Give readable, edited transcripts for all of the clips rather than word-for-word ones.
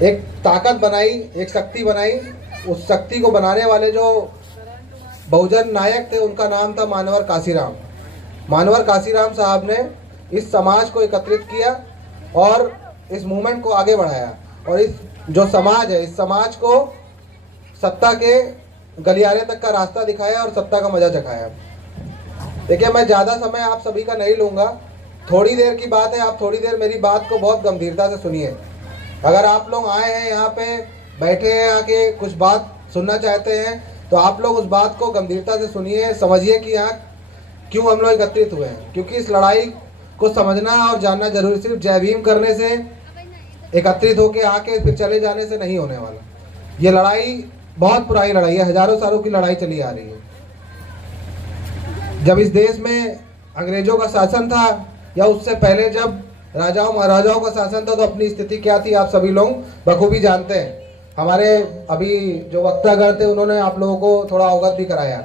एक ताकत बनाई, एक शक्ति बनाई। उस शक्ति को बनाने वाले जो बहुजन नायक थे उनका नाम था मानवर काशीराम। मानवर काशीराम साहब ने इस समाज को एकत्रित किया और इस मूवमेंट को आगे बढ़ाया और इस जो समाज है, इस समाज को सत्ता के गलियारे तक का रास्ता दिखाया और सत्ता का मजा चखाया। देखिए, मैं ज़्यादा समय आप सभी का नहीं लूँगा, थोड़ी देर की बात है। आप थोड़ी देर मेरी बात को बहुत गंभीरता से सुनिए। अगर आप लोग आए हैं यहाँ पे, बैठे हैं, आके कुछ बात सुनना चाहते हैं, तो आप लोग उस बात को गंभीरता से सुनिए, समझिए कि यहाँ क्यों हम लोग एकत्रित हुए हैं। क्योंकि इस लड़ाई को समझना और जानना जरूरी सिर्फ जय भीम करने से, एकत्रित होके आके फिर चले जाने से नहीं होने वाला। ये लड़ाई बहुत पुरानी लड़ाई है, हजारों सालों की लड़ाई चली आ रही है। जब इस देश में अंग्रेजों का शासन था या उससे पहले जब राजाओं महाराजाओं का शासन था, तो अपनी स्थिति क्या थी आप सभी लोग बखूबी जानते हैं। हमारे अभी जो वक्तागण थे उन्होंने आप लोगों को थोड़ा अवगत भी कराया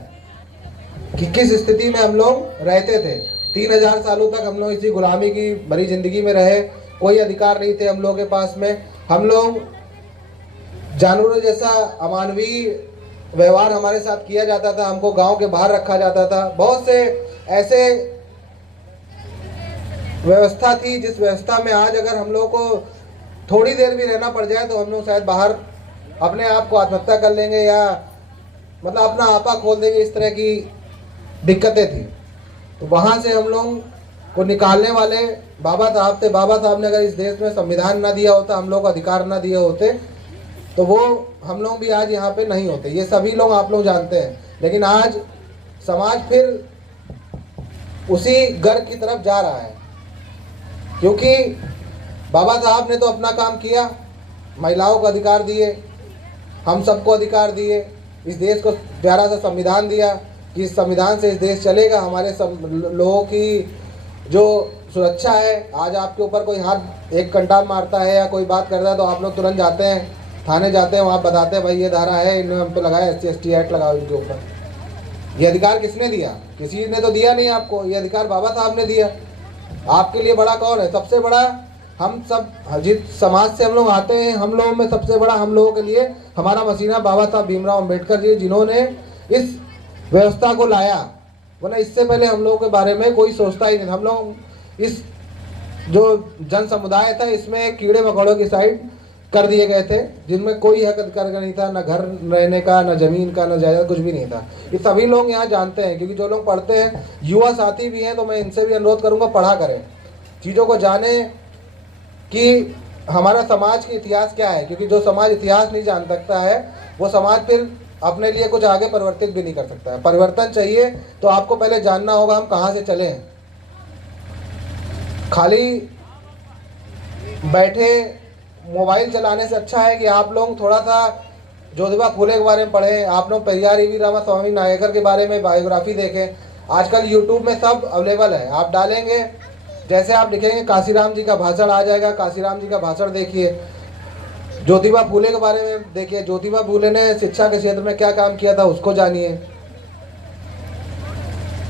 कि किस स्थिति में हम लोग रहते थे। 3000 सालों तक हम लोग इसी गुलामी की भरी जिंदगी में रहे, कोई अधिकार नहीं थे हम लोगों के पास में। हम लोग जानवरों जैसा अमानवीय व्यवहार हमारे साथ किया जाता था, हमको गांव के बाहर रखा जाता था। बहुत से ऐसे व्यवस्था थी जिस व्यवस्था में आज अगर हम लोग को थोड़ी देर भी रहना पड़ जाए तो हम लोग शायद बाहर अपने आप को आत्महत्या कर लेंगे या मतलब अपना आपा खोल देंगे। इस तरह की दिक्कतें थी। तो वहाँ से हम लोग को निकालने वाले बाबा साहब थे। बाबा साहब ने अगर इस देश में संविधान ना दिया होता, हम लोग को अधिकार ना दिए होते, तो वो हम लोग भी आज यहाँ पे नहीं होते। ये सभी लोग आप लोग जानते हैं। लेकिन आज समाज फिर उसी गर्ग की तरफ जा रहा है, क्योंकि बाबा साहब ने तो अपना काम किया, महिलाओं को अधिकार दिए, हम सबको अधिकार दिए, इस देश को प्यारा सा संविधान दिया कि इस संविधान से इस देश चलेगा। हमारे सब लोगों की जो सुरक्षा है, आज आपके ऊपर कोई हाथ एक कंटाल मारता है या कोई बात करता है तो आप लोग तुरंत जाते हैं, थाने जाते हैं, वहाँ बताते हैं भाई ये धारा है, इन्होंने हम पे लगाया, SC/ST एक्ट लगाओ इनके ऊपर। ये अधिकार किसने दिया? किसी ने तो दिया नहीं आपको, ये अधिकार बाबा साहब ने दिया। आपके लिए बड़ा कौन है? सबसे बड़ा हम सब, जिस समाज से हम लोग आते हैं, हम लोगों में सबसे बड़ा हम लोगों के लिए हमारा मसीहा बाबा साहब भीमराव अम्बेडकर जी, जिन्होंने इस व्यवस्था को लाया। वरना इससे पहले हम लोगों के बारे में कोई सोचता ही नहीं। हम लोग इस जो जन समुदाय था इसमें कीड़े मकोड़ों की साइड कर दिए गए थे, जिनमें कोई हक अधिकार नहीं था, न घर रहने का, न जमीन का, न जायदाद, कुछ भी नहीं था। ये सभी लोग यहाँ जानते हैं, क्योंकि जो लोग पढ़ते हैं, युवा साथी भी हैं, तो मैं इनसे भी अनुरोध करूँगा पढ़ा करें, चीज़ों को जाने कि हमारा समाज का इतिहास क्या है। क्योंकि जो समाज इतिहास नहीं जान सकता है वो समाज फिर अपने लिए कुछ आगे परिवर्तित भी नहीं कर सकता है। परिवर्तन चाहिए तो आपको पहले जानना होगा हम कहाँ से चले हैं। खाली बैठे मोबाइल चलाने से अच्छा है कि आप लोग थोड़ा सा ज्योतिबा फुले के बारे में पढ़ें, आप लोग पेरियार ईवी रामास्वामी नायकर के बारे में बायोग्राफी देखें। आजकल यूट्यूब में सब अवेलेबल है, आप डालेंगे, जैसे आप लिखेंगे काशीराम जी का भाषण आ जाएगा, काशीराम जी का भाषण देखिए। ज्योतिबा फुले के बारे में देखिए, ज्योतिबा फुले ने शिक्षा के क्षेत्र में क्या काम किया था उसको जानिए।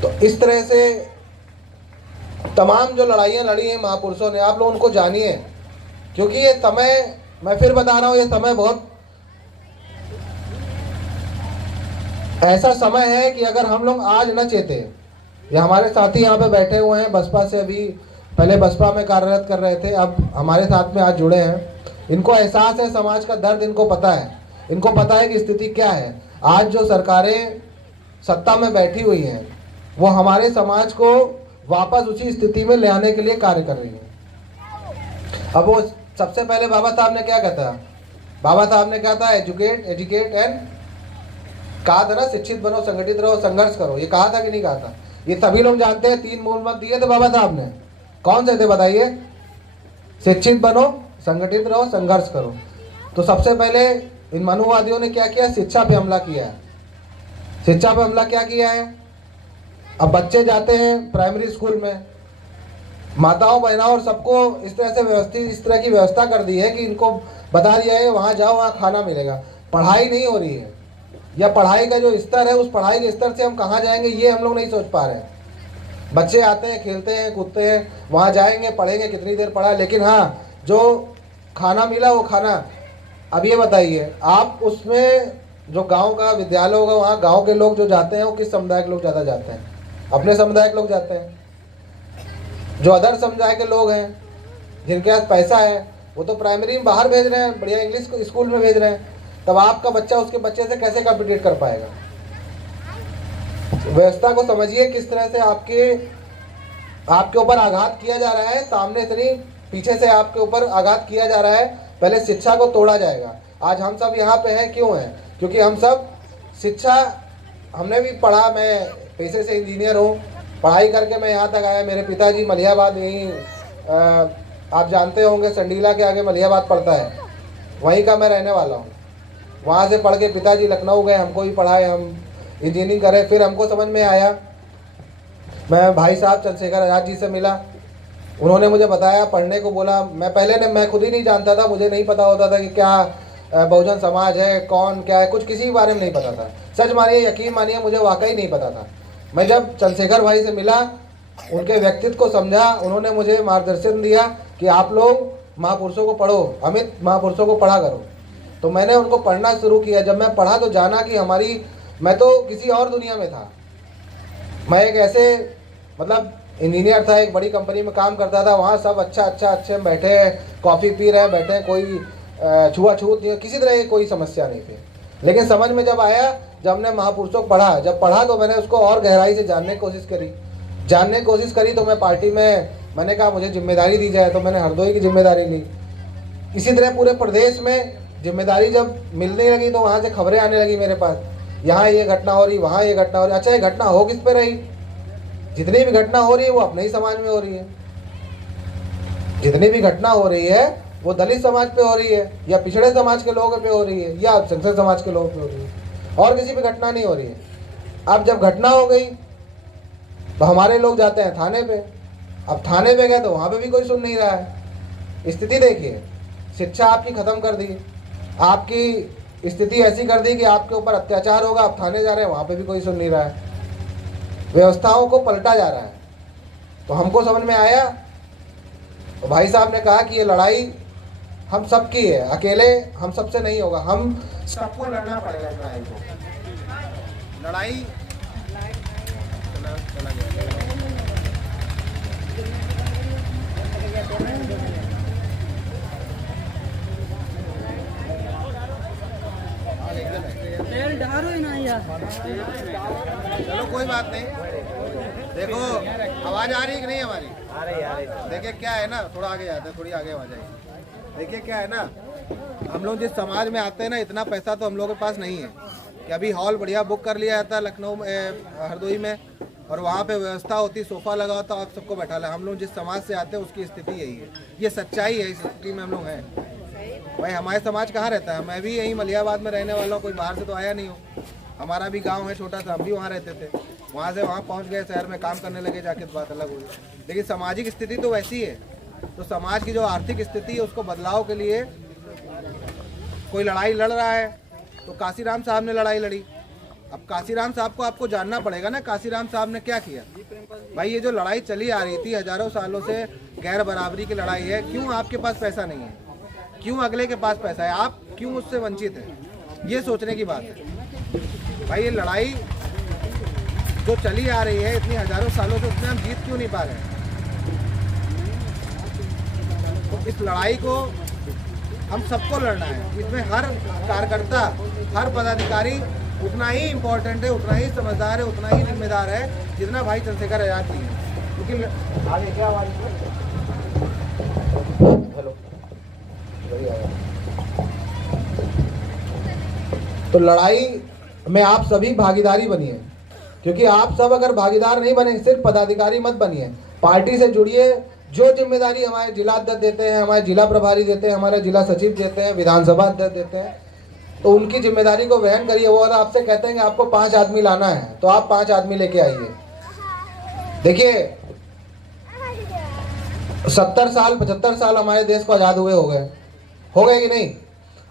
तो इस तरह से तमाम जो लड़ाइयाँ लड़ी हैं महापुरुषों ने, आप लोग उनको जानिए। क्योंकि ये समय, मैं फिर बता रहा हूँ, ये समय बहुत ऐसा समय है कि अगर हम लोग आज न चेते, ये हमारे साथी यहाँ पे बैठे हुए हैं बसपा से, अभी पहले बसपा में कार्यरत कर रहे थे, अब हमारे साथ में आज जुड़े हैं। इनको एहसास है समाज का दर्द, इनको पता है, इनको पता है कि स्थिति क्या है। आज जो सरकारें सत्ता में बैठी हुई हैं वो हमारे समाज को वापस उसी स्थिति में ले आने के लिए कार्य कर रही है। अब वो सबसे पहले बाबा साहब ने क्या कहता? बाबा साहब ने क्या था? एजुकेट एंड कहा था ना, शिक्षित बनो, संगठित रहो, संघर्ष करो। ये कहा था कि नहीं कहा था? ये सभी लोग जानते हैं। 3 मूल मंत्र दिए थे बाबा साहब ने, कौन से थे बताइए? शिक्षित बनो, संगठित रहो, संघर्ष करो। तो सबसे पहले इन मनुवादियों ने क्या किया? शिक्षा पे हमला किया है। शिक्षा पे हमला क्या किया है? अब बच्चे जाते हैं प्राइमरी स्कूल में, माताओं बहनों और सबको इस तरह से व्यवस्थित, इस तरह की व्यवस्था कर दी है कि इनको बता दिया है वहाँ जाओ, वहाँ खाना मिलेगा। पढ़ाई नहीं हो रही है, या पढ़ाई का जो स्तर है उस पढ़ाई के स्तर से हम कहाँ जाएंगे ये हम लोग नहीं सोच पा रहे हैं। बच्चे आते हैं, खेलते हैं, कूदते हैं, वहाँ जाएंगे, पढ़ेंगे, कितनी देर पढ़ा, लेकिन हाँ जो खाना मिला वो खाना अब ये बताइए, आप उसमें जो गांव का विद्यालय होगा, वहाँ गांव के लोग जो जाते हैं वो किस समुदाय के लोग ज़्यादा जाते हैं? अपने समुदाय के लोग जाते हैं। जो अदर समुदाय के लोग हैं, जिनके पास पैसा है, वो तो प्राइमरी में बाहर भेज रहे हैं, बढ़िया इंग्लिश स्कूल में भेज रहे हैं। तब आपका बच्चा उसके बच्चे से कैसे कॉम्पिटिट कर पाएगा? व्यवस्था को समझिए, किस तरह से आपके ऊपर आघात किया जा रहा है, सामने से नहीं पीछे से आपके ऊपर आघात किया जा रहा है। पहले शिक्षा को तोड़ा जाएगा। आज हम सब यहाँ पे हैं, क्यों हैं? क्योंकि हम सब शिक्षा, हमने भी पढ़ा, मैं पेशे से इंजीनियर हूँ, पढ़ाई करके मैं यहाँ तक आया। मेरे पिताजी मलिहाबाद, यहीं आप जानते होंगे संडीला के आगे मलिहाबाद पड़ता है, वहीं का मैं रहने वाला हूँ। वहाँ से पढ़ के पिताजी लखनऊ गए, हमको भी पढ़ाए, हम इंजीनियरिंग करें। फिर हमको समझ में आया, मैं भाई साहब चंद्रशेखर आज़ाद जी से मिला, उन्होंने मुझे बताया, पढ़ने को बोला। मैं खुद ही नहीं जानता था, मुझे नहीं पता होता था कि क्या बहुजन समाज है, कौन क्या है, कुछ किसी के बारे में नहीं पता था। सच मानिए, यकीन मानिए, मुझे वाकई नहीं पता था। मैं जब चंद्रशेखर भाई से मिला, उनके व्यक्तित्व को समझा, उन्होंने मुझे मार्गदर्शन दिया कि आप लोग महापुरुषों को पढ़ो, अमित महापुरुषों को पढ़ा करो। तो मैंने उनको पढ़ना शुरू किया। जब मैं पढ़ा तो जाना कि मैं तो किसी और दुनिया में था। मैं एक ऐसे मतलब इंजीनियर था, एक बड़ी कंपनी में काम करता था, वहाँ सब अच्छे बैठे हैं, कॉफ़ी पी रहे हैं, बैठे हैं, कोई छुआछूत नहीं, किसी तरह की कोई समस्या नहीं थी। लेकिन समझ में जब आया, जब हमने महापुरुषों को पढ़ा तो मैंने उसको और गहराई से जानने की कोशिश करी। तो मैं पार्टी में, मैंने कहा मुझे जिम्मेदारी दी जाए, तो मैंने हरदोई की जिम्मेदारी ली। इसी तरह पूरे प्रदेश में जिम्मेदारी जब मिलने लगी तो वहाँ से खबरें आने लगी मेरे पास, यहाँ ये घटना हो रही, वहाँ ये घटना हो रही। अच्छा, ये घटना हो किस पे रही? जितनी भी घटना हो रही है वो अपने ही समाज में हो रही है। जितनी भी घटना हो रही है वो दलित समाज पे हो रही है, या पिछड़े समाज के लोगों पे हो रही है, या अल्पसंख्यक समाज के लोगों पे हो रही है, और किसी पे घटना नहीं हो रही है। अब जब घटना हो गई तो हमारे लोग जाते हैं थाने पे। अब थाने पे गए तो वहाँ पे भी कोई सुन नहीं रहा है। स्थिति देखिए, शिक्षा आपकी ख़त्म कर दी, आपकी स्थिति ऐसी कर दी कि आपके ऊपर अत्याचार होगा, आप थाने जा रहे हैं, वहाँ पे भी कोई सुन नहीं रहा है। व्यवस्थाओं को पलटा जा रहा है। तो हमको समझ में आया, तो भाई साहब ने कहा कि ये लड़ाई हम सबकी है, अकेले हम सबसे नहीं होगा, हम सबको लड़ना पड़ेगा लड़ाई को। लड़ाई चलो कोई बात नहीं। देखो आवाज आ रही है कि नहीं हमारी? आ रही। देखिए क्या है ना, थोड़ा आगे जाते हैं, थोड़ी आगे आवाज आएगी। देखिए क्या है ना, हम लोग जिस समाज में आते हैं ना, इतना पैसा तो हम लोगों के पास नहीं है कि अभी हॉल बढ़िया बुक कर लिया जाता है लखनऊ में, हरदोई में, और वहाँ पे व्यवस्था होती, सोफा लगा होता, आप सबको बैठा ला। हम लोग जिस समाज से आते हैं उसकी स्थिति यही है, ये सच्चाई है, इस स्थिति में हम लोग हैं। भाई हमारे समाज कहाँ रहता है? मैं भी यहीं मलिहाबाद में रहने वाला हूँ, कोई बाहर से तो आया नहीं हूँ। हमारा भी गांव है छोटा सा, हम भी वहाँ रहते थे, वहाँ से वहाँ पहुँच गए, शहर में काम करने लगे जाके, तो बात अलग हुई। लेकिन सामाजिक स्थिति तो वैसी है। तो समाज की जो आर्थिक स्थिति है उसको बदलाव के लिए कोई लड़ाई लड़ रहा है। तो काशीराम साहब ने लड़ाई लड़ी। अब काशीराम साहब को आपको जानना पड़ेगा ना, काशीराम साहब ने क्या किया। भाई ये जो लड़ाई चली आ रही थी हजारों सालों से, गैर बराबरी की लड़ाई है। क्यों आपके पास पैसा नहीं है? क्यों अगले के पास पैसा है? आप क्यों उससे वंचित हैं? ये सोचने की बात है। भाई ये लड़ाई जो चली आ रही है इतनी हजारों सालों से, उसमें हम जीत क्यों नहीं पा रहे हैं? तो इस लड़ाई को हम सबको लड़ना है। इसमें हर कार्यकर्ता, हर पदाधिकारी उतना ही इम्पोर्टेंट है, उतना ही समझदार है, उतना ही जिम्मेदार है जितना भाई चंद्रशेखर आज़ाद जी है। क्योंकि आगे क्या आवाज, हेलो, तो लड़ाई में आप सभी भागीदारी बनिए। क्योंकि आप सब अगर भागीदार नहीं बने, सिर्फ पदाधिकारी मत बनिए, पार्टी से जुड़िए। जो जिम्मेदारी हमारे जिला अध्यक्ष देते हैं, हमारे जिला प्रभारी देते हैं, हमारे जिला सचिव देते हैं, विधानसभा अध्यक्ष देते हैं, तो उनकी जिम्मेदारी को वहन करिए। वो अगर आपसे कहते हैं कि आपको 5 आदमी लाना है, तो आप 5 आदमी लेके आइए। देखिए 70 साल 75 साल हमारे देश को आज़ाद हुए हो गए कि नहीं?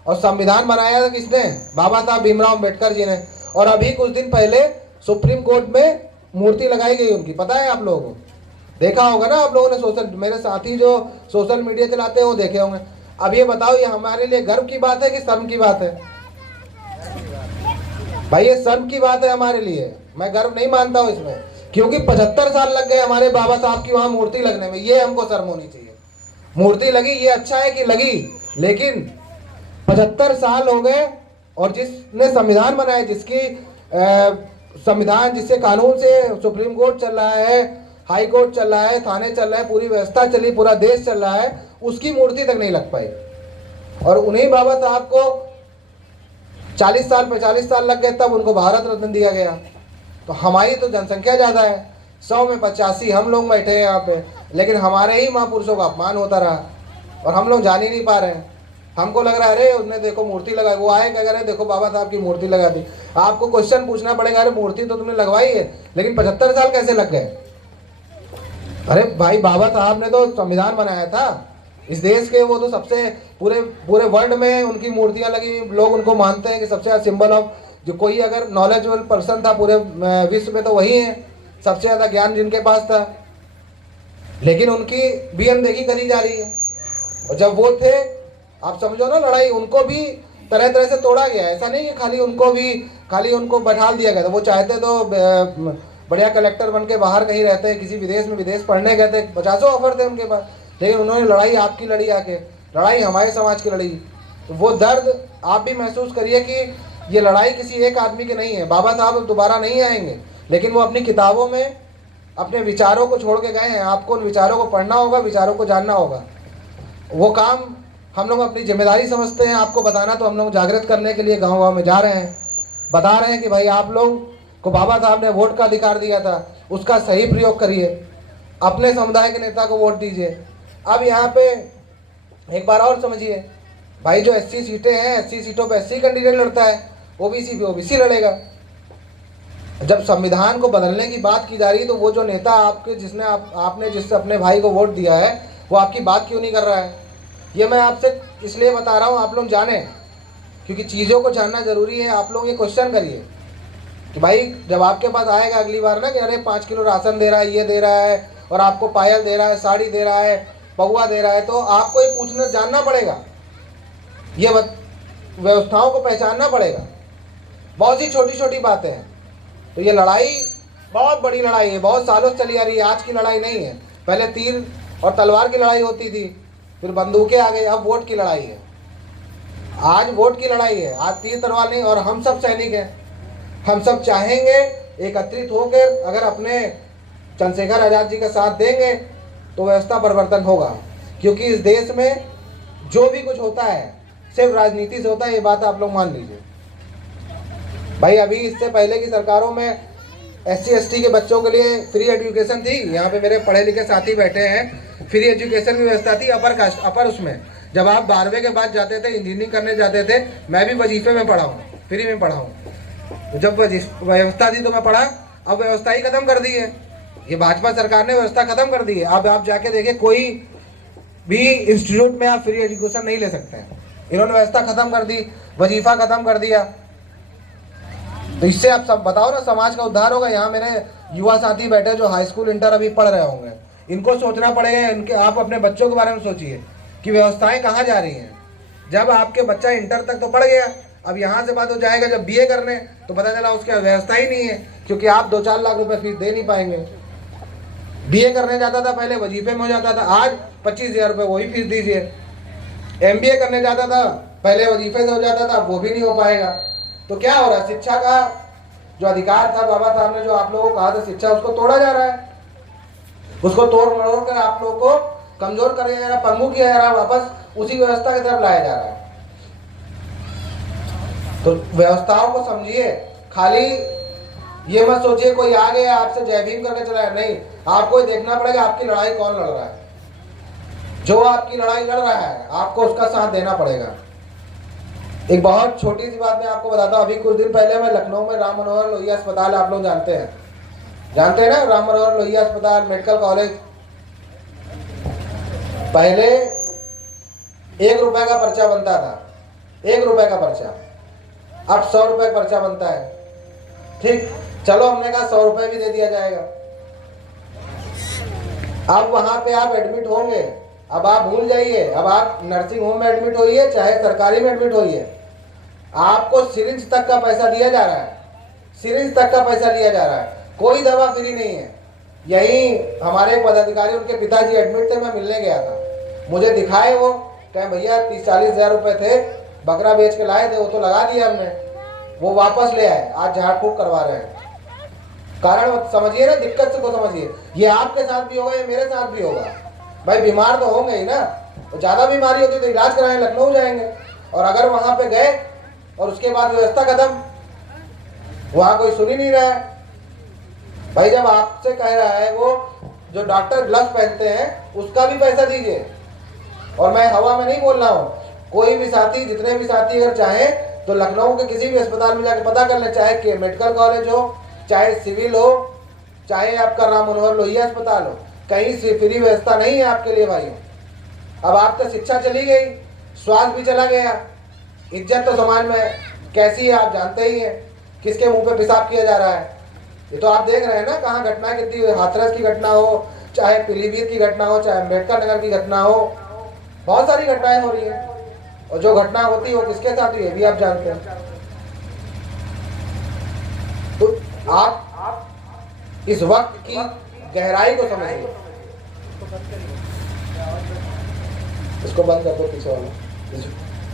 और संविधान बनाया था किसने? बाबा साहब भीमराव अम्बेडकर जी ने। और अभी कुछ दिन पहले सुप्रीम कोर्ट में मूर्ति लगाई गई उनकी, पता है आप लोगों को? देखा होगा ना आप लोगों ने, मेरे साथी जो सोशल मीडिया चलाते हैं वो देखे होंगे। अब ये बताओ, ये हमारे लिए गर्व की बात है कि शर्म की बात है? भाई ये शर्म की बात है हमारे लिए, मैं गर्व नहीं मानता हूं इसमें, क्योंकि 75 साल लग गए हमारे बाबा साहब की वहां मूर्ति लगने में, ये हमको शर्म होनी चाहिए। मूर्ति लगी, ये अच्छा है कि लगी, लेकिन 75 साल हो गए, और जिसने संविधान बनाया, जिसकी संविधान, जिससे कानून से सुप्रीम कोर्ट चल रहा है, हाई कोर्ट चल रहा है, थाने चल रहा है, पूरी व्यवस्था चली, पूरा देश चल रहा है, उसकी मूर्ति तक नहीं लग पाई। और उन्हीं बाबा साहब को 40 साल 45 साल लग गए, तब उनको भारत रत्न दिया गया। तो हमारी तो जनसंख्या ज़्यादा है, 100 में 85 हम लोग बैठे हैं यहाँ पे, लेकिन हमारे ही महापुरुषों का अपमान होता रहा और हम लोग जान ही नहीं पा रहे हैं। हमको लग रहा है अरे उसने देखो मूर्ति लगाई, वो आए क्या कह रहे देखो बाबा साहब की मूर्ति लगा दी। आपको क्वेश्चन पूछना पड़ेगा, अरे मूर्ति तो तुमने लगवाई है, लेकिन 75 साल कैसे लग गए? अरे भाई, बाबा साहब ने तो संविधान बनाया था इस देश के, वो तो सबसे पूरे वर्ल्ड में उनकी मूर्तियां लगी, लोग उनको मानते हैं कि सबसे सिंबल ऑफ, जो कोई अगर नॉलेजेबल पर्सन था पूरे विश्व में तो वही है, सबसे ज्यादा ज्ञान जिनके पास था, लेकिन उनकी भी अनदेखी करी जा रही है। और जब वो थे, आप समझो ना, लड़ाई उनको भी तरह तरह से तोड़ा गया, ऐसा नहीं कि खाली उनको बैठा दिया गया था। वो चाहते तो बढ़िया कलेक्टर बन के बाहर कहीं रहते हैं, किसी विदेश पढ़ने गए थे, 50 ऑफर थे उनके पास, लेकिन उन्होंने लड़ाई आपकी लड़ी, आके लड़ाई हमारे समाज की लड़ी। तो वो दर्द आप भी महसूस करिए कि ये लड़ाई किसी एक आदमी की नहीं है। बाबा साहब दोबारा नहीं आएंगे, लेकिन वो अपनी किताबों में अपने विचारों को छोड़ के गए हैं। आपको उन विचारों को पढ़ना होगा, विचारों को जानना होगा। वो काम हम लोग अपनी जिम्मेदारी समझते हैं आपको बताना, तो हम लोग जागृत करने के लिए गाँव गाँव में जा रहे हैं, बता रहे हैं कि भाई आप लोग को बाबा साहब ने वोट का अधिकार दिया था, उसका सही प्रयोग करिए, अपने समुदाय के नेता को वोट दीजिए। अब यहाँ पे एक बार और समझिए भाई, जो 80 सीटें हैं, 80 सीटों पे 80 कैंडिडेट लड़ता है, ओबीसी पे ओबीसी लड़ेगा। जब संविधान को बदलने की बात की जा रही है, तो वो जो नेता आपके आपने जिससे अपने भाई को वोट दिया है, वो आपकी बात क्यों नहीं कर रहा है? ये मैं आपसे इसलिए बता रहा हूँ, आप लोग जाने, क्योंकि चीज़ों को जानना जरूरी है। आप लोग ये क्वेश्चन करिए कि भाई जब आपके पास आएगा अगली बार ना कि अरे 5 किलो राशन दे रहा है, ये दे रहा है, और आपको पायल दे रहा है, साड़ी दे रहा है, पगुआ दे रहा है, तो आपको ये पूछना जानना पड़ेगा, ये व्यवस्थाओं को पहचानना पड़ेगा। बहुत सी छोटी छोटी बातें हैं। तो ये लड़ाई बहुत बड़ी लड़ाई है, बहुत सालों से चली आ रही है, आज की लड़ाई नहीं है। पहले तीर और तलवार की लड़ाई होती थी, फिर बंदूकें आ गई, अब वोट की लड़ाई है। आज वोट की लड़ाई है, आज तीर तलवार नहीं। और हम सब सैनिक हैं, हम सब चाहेंगे एकत्रित होकर अगर अपने चंद्रशेखर आज़ाद जी का साथ देंगे तो व्यवस्था परिवर्तन होगा। क्योंकि इस देश में जो भी कुछ होता है सिर्फ राजनीति से होता है, ये बात आप लोग मान लीजिए। भाई अभी इससे पहले की सरकारों में SC ST के बच्चों के लिए फ्री एजुकेशन थी। यहाँ पे मेरे पढ़े लिखे साथी बैठे हैं, फ्री एजुकेशन की व्यवस्था थी अपर कास्ट, अपर उसमें जब आप 12वीं के बाद जाते थे, इंजीनियरिंग करने जाते थे, मैं भी वजीफे में पढ़ा हूँ, फ्री में पढ़ा हूँ। तो जब व्यवस्था थी तो मैं पढ़ा, अब व्यवस्था ही खत्म कर दी है। ये भाजपा सरकार ने व्यवस्था खत्म कर दी है। अब आप जाके देखिए, कोई भी इंस्टीट्यूट में आप फ्री एजुकेशन नहीं ले सकते हैं। इन्होंने व्यवस्था खत्म कर दी, वजीफा खत्म कर दिया। तो इससे आप सब बताओ ना, समाज का उद्धार होगा। यहाँ मेरे युवा साथी बैठे जो हाई स्कूल इंटर अभी पढ़ रहे होंगे, इनको सोचना पड़ेगा। इनके आप अपने बच्चों के बारे में सोचिए कि व्यवस्थाएं कहाँ जा रही हैं। जब आपके बच्चा इंटर तक तो पढ़ गया, अब यहाँ से बात हो जाएगा जब BA करने, तो पता चला उसकी व्यवस्था ही नहीं है, क्योंकि आप 2-4 लाख रुपए फीस दे नहीं पाएंगे। BA करने जाता था पहले, वजीफे में हो जाता था, आज 25,000 रुपये वही फीस दीजिए। MBA करने जाता था पहले, वजीफे से हो जाता था, वो भी नहीं हो पाएगा। तो क्या हो रहा है? शिक्षा का जो अधिकार था, बाबा साहब ने जो आप लोगों को कहा था शिक्षा, उसको तोड़ा जा रहा है। उसको तोड़ मरोड़ कर आप लोगों को कमजोर कर दिया जा रहा है, पंगु किया जा रहा है, वापस उसी व्यवस्था की तरफ लाया जा रहा है। तो व्यवस्थाओं को समझिए, खाली ये मत सोचिए कोई आ गया आपसे जय भीम करके चला है, नहीं। आपको देखना पड़ेगा आपकी लड़ाई कौन लड़ रहा है। जो आपकी लड़ाई लड़ रहा है आपको उसका साथ देना पड़ेगा। एक बहुत छोटी सी बात मैं आपको बताता हूँ। अभी कुछ दिन पहले मैं लखनऊ में राम मनोहर लोहिया अस्पताल, आप लोग जानते हैं ना, राम मनोहर लोहिया अस्पताल मेडिकल कॉलेज। पहले 1 रुपए का पर्चा बनता था, 1 रुपए का पर्चा, अब 100 रुपए का पर्चा बनता है। ठीक, चलो हमने कहा 100 रुपए भी दे दिया जाएगा। अब वहां पे आप एडमिट होंगे अब आप भूल जाइए, अब आप नर्सिंग होम में एडमिट होइए चाहे सरकारी में एडमिट होइए, आपको सिरिंज तक का पैसा दिया जा रहा है, सिरिंज तक का पैसा लिया जा रहा है, कोई दवा फ्री नहीं है। यही हमारे पदाधिकारी, उनके पिताजी एडमिट थे, मैं मिलने गया था, मुझे दिखाए वो, कहें भैया 30-40 हज़ार रुपये थे, बकरा बेच के लाए थे, वो तो लगा दिया हमने, वो वापस ले आए, आज झाड़ फूक करवा रहे हैं। कारण समझिए ना, दिक्कत से को समझिए, ये आपके साथ भी होगा, ये मेरे साथ भी होगा। भाई बीमार तो होंगे ही ना, तो ज़्यादा बीमारी होती तो इलाज कराएं, लखनऊ जाएंगे, और अगर वहाँ पे गए और उसके बाद व्यवस्था खत्म, वहाँ कोई सुन ही नहीं रहा है। भाई जब आपसे कह रहा है वो जो डॉक्टर ग्लव्स पहनते हैं उसका भी पैसा दीजिए, और मैं हवा में नहीं बोल रहा हूँ, कोई भी साथी, जितने भी साथी अगर चाहे तो लखनऊ के किसी भी अस्पताल में जाकर पता कर ले, चाहे के मेडिकल कॉलेज हो, चाहे सिविल हो, चाहे आपका राम मनोहर लोहिया अस्पताल हो, कहीं से फ्री व्यवस्था नहीं है आपके लिए भाइयों। अब आप तो शिक्षा चली गई, स्वास्थ्य भी चला गया, इज्जत तो समाज में कैसी है आप जानते ही हैं, किसके मुंह पे पेशाब किया जा रहा है। ये तो आप देख रहे हैं ना, कहाँ घटनाएं कितनी, हाथरस की घटना हो, चाहे पीलीभीत की घटना हो, चाहे अम्बेडकर नगर की घटना हो, बहुत सारी घटनाएं हो रही हैं, और जो घटना होती है वो किसके साथ हुई है भी आप जानते हैं। तो आप इस वक्त की गहराई को समझिए, इसको बंद कर दो पीछे वाला,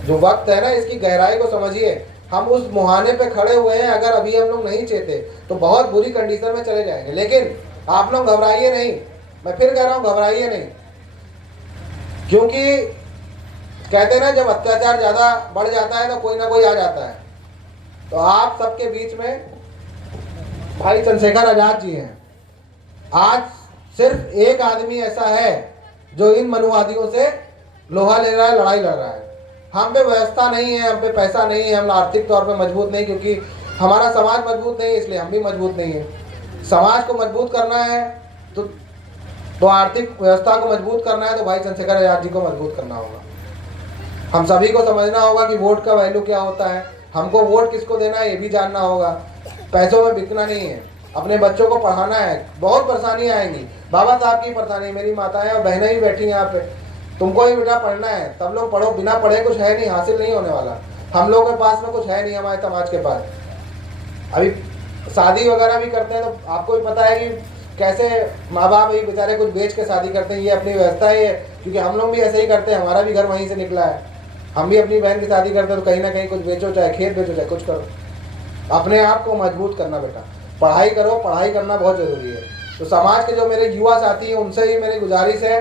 जो वक्त है ना इसकी गहराई को समझिए। हम उस मुहाने पे खड़े हुए हैं, अगर अभी हम लोग नहीं चेते तो बहुत बुरी कंडीशन में चले जाएंगे। लेकिन आप लोग घबराइए नहीं, मैं फिर कह रहा हूँ घबराइए नहीं, क्योंकि कहते हैं ना जब अत्याचार ज़्यादा बढ़ जाता है तो कोई ना कोई आ जाता है। तो आप सबके बीच में भाई चंद्रशेखर आजाद जी हैं। आज सिर्फ एक आदमी ऐसा है जो इन मनुवादियों से लोहा ले रहा है, लड़ाई लड़ रहा है। हम पे व्यवस्था नहीं है, हम पे पैसा नहीं है, हम आर्थिक तौर पे मजबूत नहीं, क्योंकि हमारा समाज मजबूत नहीं है, इसलिए हम भी मजबूत नहीं है। समाज को मजबूत करना है तो आर्थिक व्यवस्था को मजबूत करना है तो भाई चंद्रशेखर आजाद जी को मजबूत करना होगा। हम सभी को समझना होगा कि वोट का वैल्यू क्या होता है, हमको वोट किसको देना है ये भी जानना होगा। पैसों में बिकना नहीं है, अपने बच्चों को पढ़ाना है। बहुत परेशानियाँ आएंगी, बाबा साहब की परेशानी, मेरी माताएं और बहनें भी बैठी हैं यहाँ पे, तुमको ही बेटा पढ़ना है, तब लोग पढ़ो, बिना पढ़े कुछ है नहीं, हासिल नहीं होने वाला। हम लोगों के पास में कुछ है नहीं, हमारे समाज के पास। अभी शादी वगैरह भी करते हैं तो आपको भी पता है कि कैसे माँ बाप भी बेचारे कुछ बेच के शादी करते हैं, ये अपनी व्यवस्था है, क्योंकि हम लोग भी ऐसे ही करते हैं, हमारा भी घर वहीं से निकला है। हम भी अपनी बहन की शादी करते हैं तो कहीं ना कहीं कुछ बेचो, चाहे खेत बेचो, चाहे कुछ करो। अपने आप को मजबूत करना बेटा, पढ़ाई करो, पढ़ाई करना बहुत ज़रूरी है। तो समाज के जो मेरे युवा साथी हैं उनसे ही मेरी गुजारिश है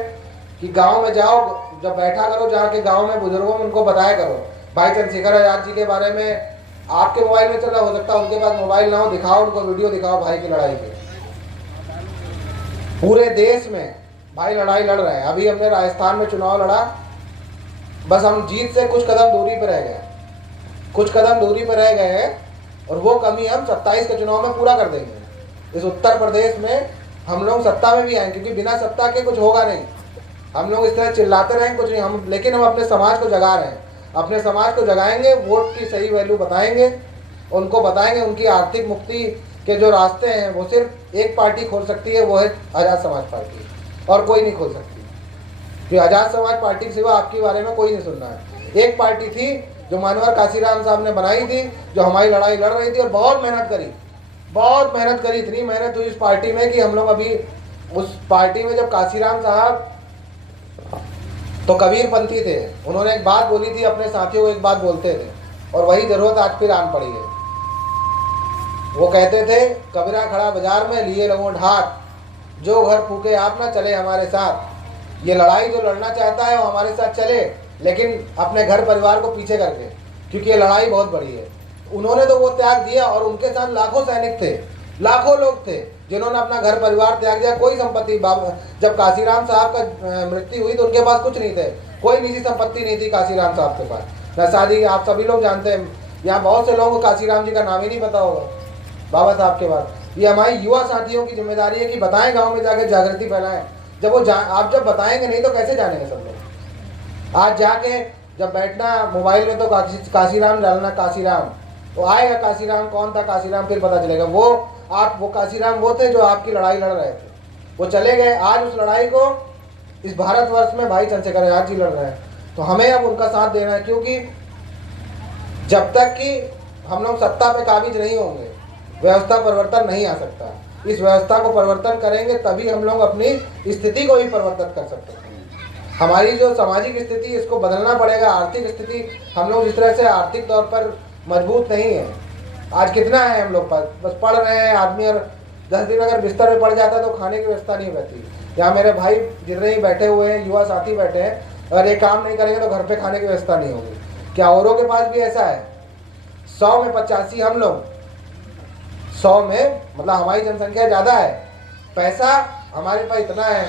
कि गांव में जाओ, जब बैठा करो जाके गांव में बुजुर्गों में उनको बताया करो भाई चंद्रशेखर आजाद जी के बारे में। आपके मोबाइल में चला, हो सकता है उनके पास मोबाइल ना हो, दिखाओ उनको, वीडियो दिखाओ भाई की लड़ाई की। पूरे देश में भाई लड़ाई लड़ रहे हैं। अभी हमने राजस्थान में चुनाव लड़ा, बस हम जीत से कुछ कदम दूरी पर रह गए, कुछ कदम दूरी पर रह गए हैं, और वो कमी हम 27 के चुनाव में पूरा कर देंगे। इस उत्तर प्रदेश में हम लोग सत्ता में भी आएंगे, क्योंकि बिना सत्ता के कुछ होगा नहीं। हम लोग इस तरह चिल्लाते रहेंगे कुछ नहीं, हम लेकिन हम अपने समाज को जगा रहे हैं, अपने समाज को जगाएंगे, वोट की सही वैल्यू बताएंगे, उनको बताएंगे उनकी आर्थिक मुक्ति के जो रास्ते हैं वो सिर्फ एक पार्टी खोल सकती है, वो है आज़ाद समाज पार्टी, और कोई नहीं खोल सकती। कि आज़ाद समाज पार्टी के सिवा आपके बारे में कोई नहीं सुन रहा है। एक पार्टी थी जो मनोहर काशीराम साहब ने बनाई थी, जो हमारी लड़ाई लड़ रही थी, और बहुत मेहनत करी, बहुत मेहनत करी। इतनी मेहनत हुई इस पार्टी में कि हम लोग अभी उस पार्टी में, जब काशीराम साहब तो कबीरपंथी थे, उन्होंने एक बात बोली थी, अपने साथियों को एक बात बोलते थे, और वही जरूरत आज फिर आन पड़ी है। वो कहते थे, कबीरा खड़ा बाजार में लिए लोगों ढाक, जो घर फूके आप ना चले हमारे साथ। ये लड़ाई जो लड़ना चाहता है वो हमारे साथ चले, लेकिन अपने घर परिवार को पीछे करके, क्योंकि ये लड़ाई बहुत बड़ी है। उन्होंने तो वो त्याग दिया, और उनके साथ लाखों सैनिक थे, लाखों लोग थे जिन्होंने अपना घर परिवार त्याग दिया। कोई संपत्ति, जब काशीराम साहब का मृत्यु हुई तो उनके पास कुछ नहीं थे, कोई निजी संपत्ति नहीं थी काशीराम साहब के पास, न शादी। आप सभी लोग जानते हैं, यहाँ बहुत से लोगों को काशीराम जी का नाम ही नहीं पता होगा बाबा साहब के बाद। ये हमारी युवा साथियों की जिम्मेदारी है कि बताएं, गाँव में जाके जागृति फैलाएं। जब वो आप जब बताएंगे नहीं तो कैसे जानेंगे सब लोग। आज जाके जब बैठना मोबाइल में तो काशीराम डालना, काशीराम तो आएगा, काशीराम कौन था, काशीराम फिर पता चलेगा। वो काशीराम वो थे जो आपकी लड़ाई लड़ रहे थे, वो चले गए। आज उस लड़ाई को इस भारतवर्ष में भाई चंद्रशेखर आजाद जी लड़ रहे हैं, तो हमें अब उनका साथ देना है, क्योंकि जब तक कि हम लोग सत्ता पे काबिज नहीं होंगे व्यवस्था परिवर्तन नहीं आ सकता। इस व्यवस्था को परिवर्तन करेंगे तभी हम लोग अपनी स्थिति को भी परिवर्तित कर सकते हैं। हमारी जो सामाजिक स्थिति इसको बदलना पड़ेगा। आर्थिक स्थिति हम लोग जिस तरह से आर्थिक तौर पर मजबूत नहीं है, आज कितना है हम लोग पास, बस पढ़ रहे हैं आदमी, और 10 दिन अगर बिस्तर में पड़ जाता है तो खाने की व्यवस्था नहीं रहती। यहाँ मेरे भाई जितने ही बैठे हुए हैं, युवा साथी बैठे हैं, अगर ये काम नहीं करेंगे तो घर पे खाने की व्यवस्था नहीं होगी। क्या औरों के पास भी ऐसा है? 100 में 85 हम लोग, 100 में मतलब हमारी जनसंख्या ज़्यादा है, पैसा हमारे पास इतना है,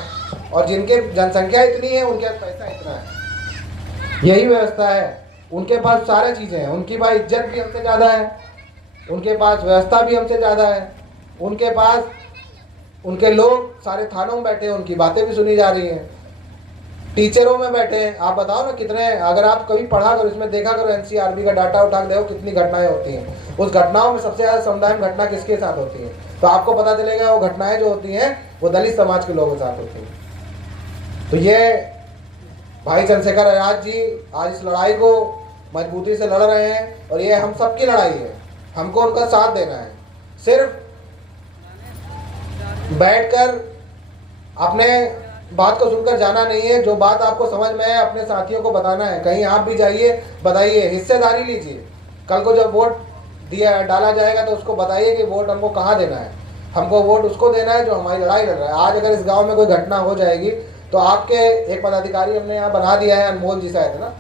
और जिनके जनसंख्या इतनी है उनके पास पैसा इतना है। यही व्यवस्था है। उनके पास सारी चीज़ें हैं, उनकी पास इज्जत भी हमसे ज़्यादा है, उनके पास व्यवस्था भी हमसे ज़्यादा है, उनके पास उनके लोग सारे थानों में बैठे हैं, उनकी बातें भी सुनी जा रही हैं, टीचरों में बैठे हैं। आप बताओ ना कितने, अगर आप कभी पढ़ा करो, इसमें देखा करो, एनसीआरबी का डाटा उठा के देखो कितनी घटनाएं होती हैं। उस घटनाओं में सबसे ज़्यादा समुदाय में घटना किसके साथ होती है, तो आपको पता चलेगा वो घटनाएं जो होती हैं वो दलित समाज के लोगों के साथ होती हैं। तो ये भाई चंद्रशेखर आजाद जी आज इस लड़ाई को मजबूती से लड़ रहे हैं, और ये हम सबकी लड़ाई है, हमको उनका साथ देना है। सिर्फ बैठकर अपने बात को सुनकर जाना नहीं है, जो बात आपको समझ में है अपने साथियों को बताना है। कहीं आप भी जाइए, बताइए, हिस्सेदारी लीजिए। कल को जब वोट डाला जाएगा तो उसको बताइए कि वोट हमको कहाँ देना है। हमको वोट उसको देना है जो हमारी लड़ाई लड़ रहा है। आज अगर इस गांव में कोई घटना हो जाएगी तो आपके एक पदाधिकारी हमने यहाँ बना दिया है, अनमोल जी शायद ना,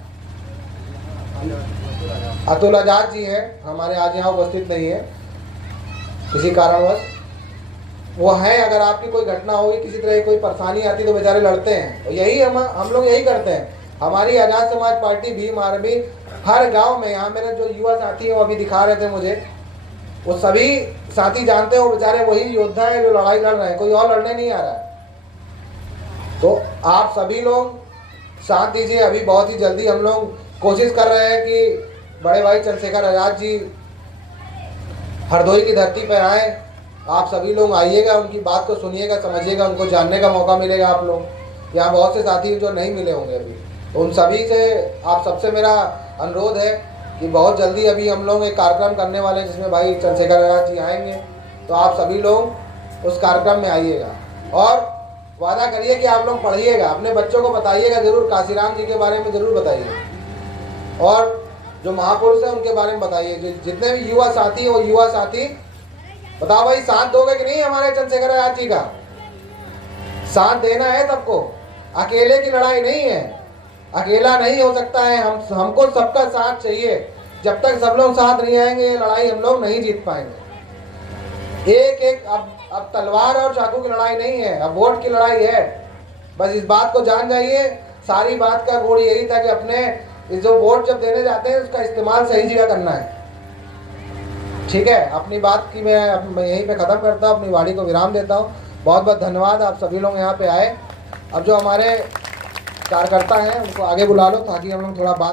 अतुल आजाद जी हैं, हमारे आज यहाँ उपस्थित नहीं है किसी कारणवश, वो हैं। अगर आपकी कोई घटना होगी, किसी तरह की कोई परेशानी आती तो बेचारे लड़ते हैं, और यही हम लोग यही करते हैं। हमारी आज़ाद समाज पार्टी भीम आर्मी हर गांव में, यहाँ मेरे जो युवा साथी हैं वो अभी दिखा रहे थे मुझे, वो सभी साथी जानते हैं वो बेचारे वही योद्धा है जो लड़ाई लड़ रहे हैं, कोई और लड़ने नहीं आ रहा है। तो आप सभी लोग साथ दीजिए। अभी बहुत ही जल्दी हम लोग कोशिश कर रहे हैं कि बड़े भाई चंद्रशेखर आजाद जी हरदोई की धरती पर आए। आप सभी लोग आइएगा, उनकी बात को सुनिएगा, समझिएगा, उनको जानने का मौका मिलेगा। आप लोग यहाँ बहुत से साथी जो नहीं मिले होंगे अभी, तो उन सभी से, आप सबसे मेरा अनुरोध है कि बहुत जल्दी अभी हम लोग एक कार्यक्रम करने वाले हैं जिसमें भाई चंद्रशेखर आजाद जी आएंगे, तो आप सभी लोग उस कार्यक्रम में आइएगा, और वादा करिए कि आप लोग पढ़िएगा, अपने बच्चों को बताइएगा ज़रूर, काशीराम जी के बारे में ज़रूर बताइए, और जो महापुरुष है उनके बारे में बताइए। जो जितने भी युवा साथी हैं वो युवा साथी बताओ भाई, साथ दोगे कि नहीं हमारे चंद्रशेखर आजाद जी का? साथ देना है सबको, अकेले की लड़ाई नहीं है, अकेला नहीं हो सकता है। हमको सबका साथ चाहिए। जब तक सब लोग साथ नहीं आएंगे ये लड़ाई हम लोग नहीं जीत पाएंगे। एक अब तलवार और चाकू की लड़ाई नहीं है, अब वोट की लड़ाई है। बस इस बात को जान जाइए। सारी बात का गुण यही था कि अपने जो वोट जब देने जाते हैं उसका इस्तेमाल सही जगह करना है। ठीक है, अपनी बात की मैं यहीं पे ख़त्म करता हूँ, अपनी वाणी को विराम देता हूँ। बहुत बहुत धन्यवाद, आप सभी लोग यहाँ पे आए। अब जो हमारे कार्यकर्ता हैं उनको आगे बुला लो ताकि हम लोग थोड़ा बात